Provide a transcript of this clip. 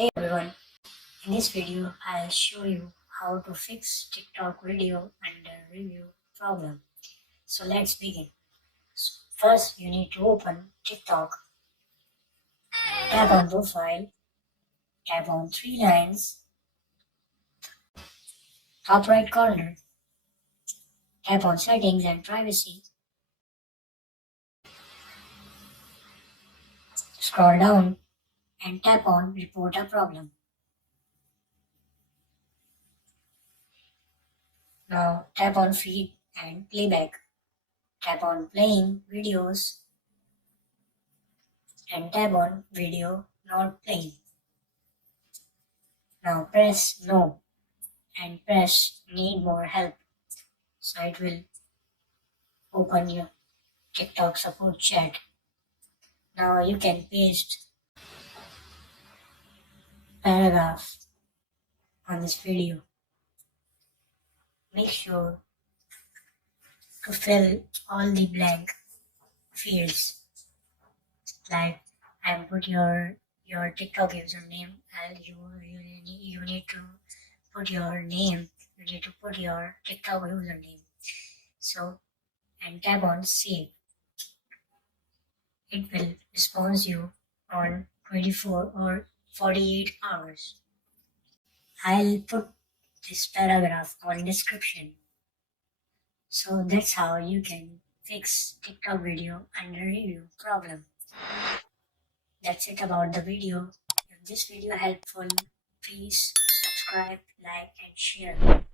Hey everyone, in this video I'll show you how to fix TikTok video under review problem. So let's begin. First you need to open TikTok, tap on profile, tap on three lines, top right corner, tap on settings and privacy, scroll down and tap on report a problem. Now tap on feed and playback, tap on playing videos and tap on video not playing. Now press no and press need more help. So it will open your TikTok support chat. Now you can paste paragraph on this video. Make sure to fill all the blank fields, like and put your TikTok username, and you need to put your name. You need to put your TikTok username. So and tap on save. It will respond you on 24 or 48 hours. I'll put this paragraph on description. So that's how you can fix TikTok video under review problem. That's it about the video. If this video helpful, please subscribe, like and share.